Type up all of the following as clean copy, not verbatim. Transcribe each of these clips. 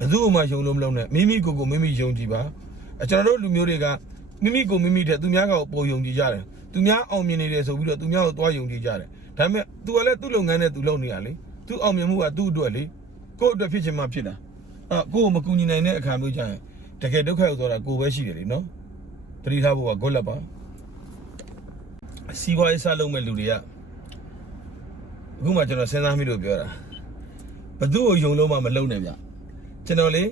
ဘယ်သူမှယုံလို့မလုံးနဲ့မိမိကိုမိမိယုံကြည်ပါကျွန်တော်တို့လူမျိုးတွေကမိမိကိုမိမိတဲ့သူများကပေါ်ယုံကြည်ကြတယ်သူများအောင်မြင်နေတယ်ဆိုပြီးတော့သူများကိုသွားယုံကြည်ကြတယ်ဒါပေမဲ့ तू ကလည်းသူ့လုပ်ငန်းနဲ့ तू လုပ်နေရလေ तू အောင်မြင်မှုကသူ့အတွက်လေကိုယ့်အတွက်ဖြစ်ချင်မှဖြစ်တာကိုယ်မကူညီနိုင်တဲ့အခါမျိုးကြရင်တကယ်ဒုက္ခရောက်သွားတာကိုယ်ပဲရှိတယ်လေနော်တတိထားဖို့က good luck ပါစီးပွားရေးစလုပ်မဲ့လူတွေကအခုမှကျွန်တော်စဉ်းစားမိလို့ပြောတာဘသူ့ကိုယုံလို့မှမလုံနဲ့ဗျကျွန်တော်လေ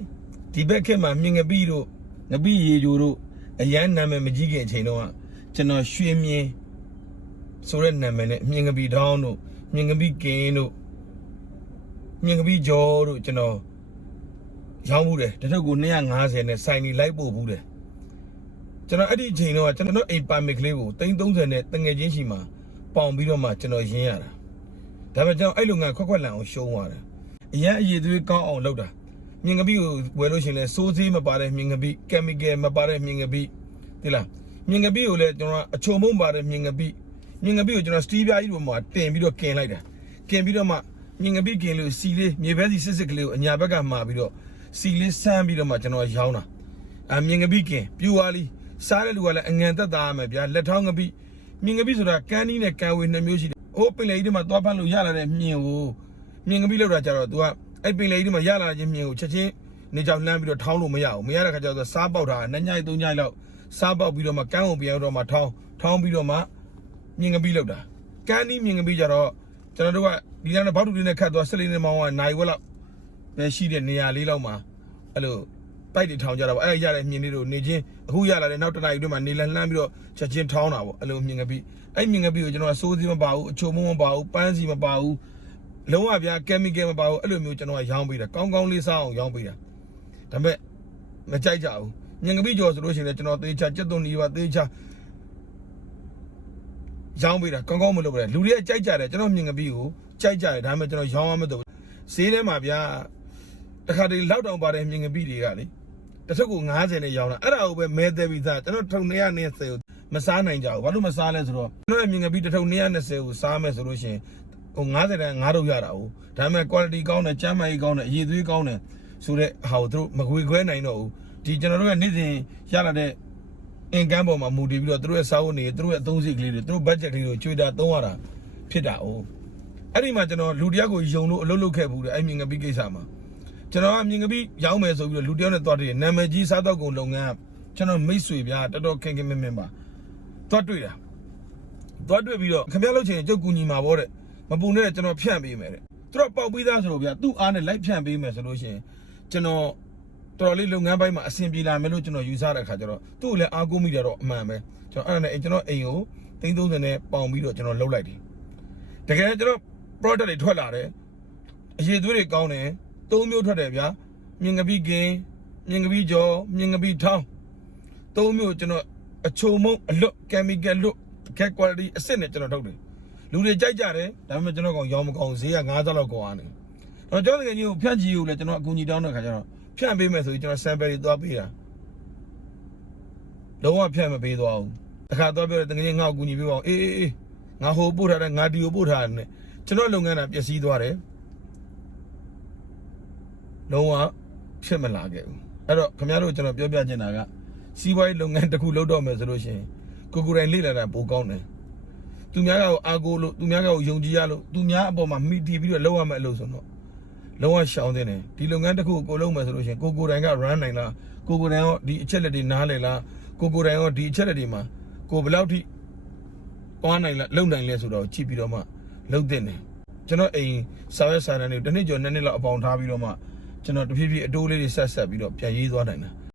ဒီဘက်ခက်မှာမြင်ငပိတို့ငပိရေဂျိုတို့အရန်နာမည်မကြီးခင်အချိန်တော့ကျွန်တော်ရွှေမြင်းဆိုတဲ့နာမည်နဲ့မြင်ငပိတောင်းတို့မြင်ငပိကင်းတို့မြင်ငပိကျော်တို့ကျွန်တော်ရောင်းမှုတယ်တစ်ထုပ်ကို250နဲ့စိုင်နေလိုက်ပို့ဘူးတယ်ကျွန်တော်အဲ့ဒီအချိန်တော့ကျွန်တော်အိမ်ပါမစ်ကလေးကို330နဲ့တငယ်ချင်းရှိမှာပေါင်ပြီးတော့မှကျွန်တော်ရင်းရတာဒါပေမဲ့ကျွန်တော်အဲ့လိုငါခွက်လန်အောင်ရှုံးသွားတယ်အရင်အရေးသွေးကောင်းအောင်လုပ်တာမြင်ငပိကိုဝယ်လို့ရှိရင်လဲစိုးစေးမပါတဲ့မြင်ငပိကင်မီကယ်မပါတဲ့မြင်ငပိသိလားမြင်ငပိကိုလည်းကျွန်တော်အချုံမုံပါတဲ့မြင်ငပိကိုကျွန်တော်စတီးပြားကြီးပေါ်မှာတင်ပြီးတော့ကင်လိုက်တာကင်ပြီးတော့မှမြင်ငပိကင်လို့စီလေးမြေပဲစီစစ်ကလေးကိုအညာဘက်ကမှာပြီးတော့စီလေးဆန်းပြီးတော့မှကျွန်တော်ရောင်းတာမြင်ငပိကင်ပြူဝါလီစားတဲ့လူကလည်းအငန်သက်သားရမယ်ဗျာလက်ထောင်းငပိမြင်ငပိဆိုတာကန်းနီးနဲ့ကန်းဝေ2မျိုးရှိတယ်ဟိုပင်လေကြီးတွေမှာသွားဖမ်းလို့ရလာတဲ့မြင်ကိုမြင်ငပိလောက်တာကြတော့ तू ကအဲ့ပင်လေကြီးတွေမှာရလာခြင်းမြင်ကိုချက်ချင်းနေကြောင်လှမ်းပြီးတော့ထောင်းလို့မရဘူးမရတဲ့ခါကျတော့စားပေါက်တာ2ညိုက်3ညိုက်လောက်စားပေါက်ပြီးတော့မှကန်းကိုပြန်တော့မှထောင်းပြီးတော့မှမြင်ငပိလောက်တာကန်းနီးမြင်ငပိကြတော့ကျွန်တော်တို့ကဒီလမ်းနဲ့ဘောက်တူလေးနဲ့ခတ်သွား14နှစ်မောင်းကနိုင်ဝက်လောက်ပဲရှိတဲ့နေရာလေးလောက်မှာအဲ့လိုပိုက်တွေထောင်ကြတာပေါ့အဲ့ရတဲ့မြင်လေးတို့နေချင်းအခုရလာတဲ့နောက်တစ်နာရီအတွင်းမှာနေလန်းလှမ်းပြီးတော့ချက်ချင်းထောင်းတာပေါ့အဲ့လိုမြင်ငပိအဲ့မြင်ငပိကိုကျွန်တော်စိုးစီမပါဘူးအချိုမုံမပါဘူးပန်းစီမပါဘူးလုံးဝဗျာကင်မီကယ်မပါဘူးအဲ့လိုမျိုးကျွန်တော်ရောင်းပေးတာကောင်းကောင်းလေးစားအောင်ရောင်းပေးတာဒါပေမဲ့မကြိုက်ကြဘူးမြင်ငပိကြော်ဆိုလို့ရှိရင်ကျွန်တော်သေချာကြက်သွန်ဒီပါသေချာရောင်းပေးတာကောင်းကောင်းမလုပ်ပါနဲ့လူတွေကကြိုက်ကြတယ်ကျွန်တော်မြင်ငပိကိုကြိုက်ကြတယ်ဒါပေမဲ့ကျွန်တော်ရောင်းရမယ်တော့ဈေးထဲမှာဗျာတခါတည်းလောက်တောင်ပါတယ်မြင်ငပိတွေကလေတစ်ထုပ်ကို90နဲ့ရောင်းတာအဲ့ဒါကိုပဲမဲသေးပြီးသားကျွန်တော်ထုံ290ကိုမစားနိုင်ကြဘူးဘာလို့မစားလဲဆိုတော့ကျွန်တော်မြင်ငပိတစ်ထုပ်220ကိုစားမယ်ဆိုလို့ရှိရင်ဟို90တန်း9ထုတ်ရတာဟုတ်ဒါပေမဲ့ quality ကောင်းတယ်ကျန်းမာရေးကောင်းတယ်အရည်သွေးကောင်းတယ်ဆိုတဲ့ဟာကိုသူတို့မခွေခွဲနိုင်တော့ဘူးဒီကျွန်တော်တို့ကနေ့စဉ်ရလာတဲ့အင်ကန်းပေါ်မှာမူတည်ပြီးတော့သူတို့ရဲ့စားဝတ်နေသူတို့ရဲ့အသုံးစရိတ်ကလေးတွေသူတို့ budget တွေကျွေးတာသုံးရတာဖြစ်တာဟုတ်အဲ့ဒီမှာကျွန်တော်လူတယောက်ကိုယုံလို့အလုပ်လုပ်ခဲ့ဘူးတဲ့အဲ့မြင်ငပိကိစ္စမှာကျွန်တော်ကမြင်ငပိရောင်းမယ်ဆိုပြီးတော့လူတယောက်နဲ့တွားတွေ့တယ်နာမည်ကြီးစားတော့ကုန်လုပ်ငန်းကျွန်တော်မိတ်ဆွေဗျာတော်တော်ခင်ခင်မင်းမင်းပါတွားတွေ့တာတွားတွေ့ပြီးတော့ခင်ဗျားလုပ်ချင်ကြုတ်ကူညီမှာပေါ့တဲ့မပူနဲ့ကျွန်တော်ဖြန့်ပေးမယ်တဲ့သူတို့ပေါက်ပြီးသားဆိုတော့ဗျာသူ့အားနဲ့လိုက်ဖြန့်ပေးမယ်ဆိုလို့ရှိရင်ကျွန်တော်တော်တော်လေးလုပ်ငန်းပိုင်းမှာအဆင်ပြေလာမယ်လို့ကျွန်တော်ယူဆတဲ့အခါကျတော့သူ့ကိုလည်းအားကိုးမိတာတော့အမှန်ပဲကျွန်တော်အဲ့ဒါနဲ့ကျွန်တော်အိမ်ကို330နဲ့ပေါင်ပြီးတော့ကျွန်တော်လှုပ်လိုက်တယ်တကယ်ကျွန်တော် product တွေထွက်လာတယ်အရည်သွေးတွေကောင်းတယ်3မျိုးထွက်တယ်ဗျာမြင်ငပိကင်းမြင်ငပိကြော်မြင်ငပိထောင်း3မျိုးကျွန်တော်အချိုမုံအလွတ် chemical လွတ် get quality အစစ်နဲ့ကျွန်တော်ထုတ်တယ်လူတွေကြိုက်ကြတယ်ဒါပေမဲ့ကျွန်တော်ကောင်ရောင်းမကောင်းဈေးက90လောက်ကောင်းရတယ်တော့ကျွန်တော်တကယ်ကြီးကိုဖြန့်ကြည့်ယူလဲကျွန်တော်အကူအညီတောင်းတဲ့ခါကျတော့ဖြန့်ပေးမယ်ဆိုပြီးကျွန်တော် sample တွေသွားပေးတာလုံးဝဖြန့်မပေးသွားဘူးတစ်ခါသွားပြောတယ်တကယ်ကြီးငါ့ကိုအကူအညီပေးပါအောင်အေးငါဟိုပို့ထားတယ်ငါဒီကိုပို့ထားတယ်နဲ့ကျွန်တော်လုပ်ငန်းကပျက်စီးသွားတယ်လုံးဝဖြစ်မလာခဲ့ဘူးအဲ့တော့ခင်ဗျားတို့ကျွန်တော်ပြောပြချင်တာကစီးပွားရေးလုပ်ငန်းတစ်ခုလုပ်တော့မယ်ဆိုလို့ရှိရင်ကိုယ်တိုင်လေ့လာတာပိုကောင်းတယ်သူများကအားကိုးလို့သူများကယုံကြည်ရလို့သူများအပေါ်မှာမိတီးပြီးတော့လုပ်ရမယ်အလုပ်ဆိုတော့လုံးဝရှောင်တဲ့တယ်ဒီလုပ်ငန်းတစ်ခုကိုလုပ်မယ်ဆိုလို့ရှိရင်ကိုယ်တိုင်က run နိုင်လားကိုယ်တိုင်ရောဒီအချက်လက်တွေနားလည်လားကိုယ်တိုင်ရောဒီအချက်လက်တွေမှာကိုဘယ်လောက်ထိသွားနိုင်လားလုပ်နိုင်လဲဆိုတော့ကြည့်ပြီးတော့မှလုပ်တဲ့တယ်ကျွန်တော်အိမ်စာရွက်စာတမ်းတွေတစ်နှစ်ကျော်2နှစ်လောက်အပေါင်ထားပြီးတော့မှကျွန်တော်တဖြည်းဖြည်းအတိုးလေးတွေဆက်ပြီးတော့ပြန်ရေးသွားနိုင်တာ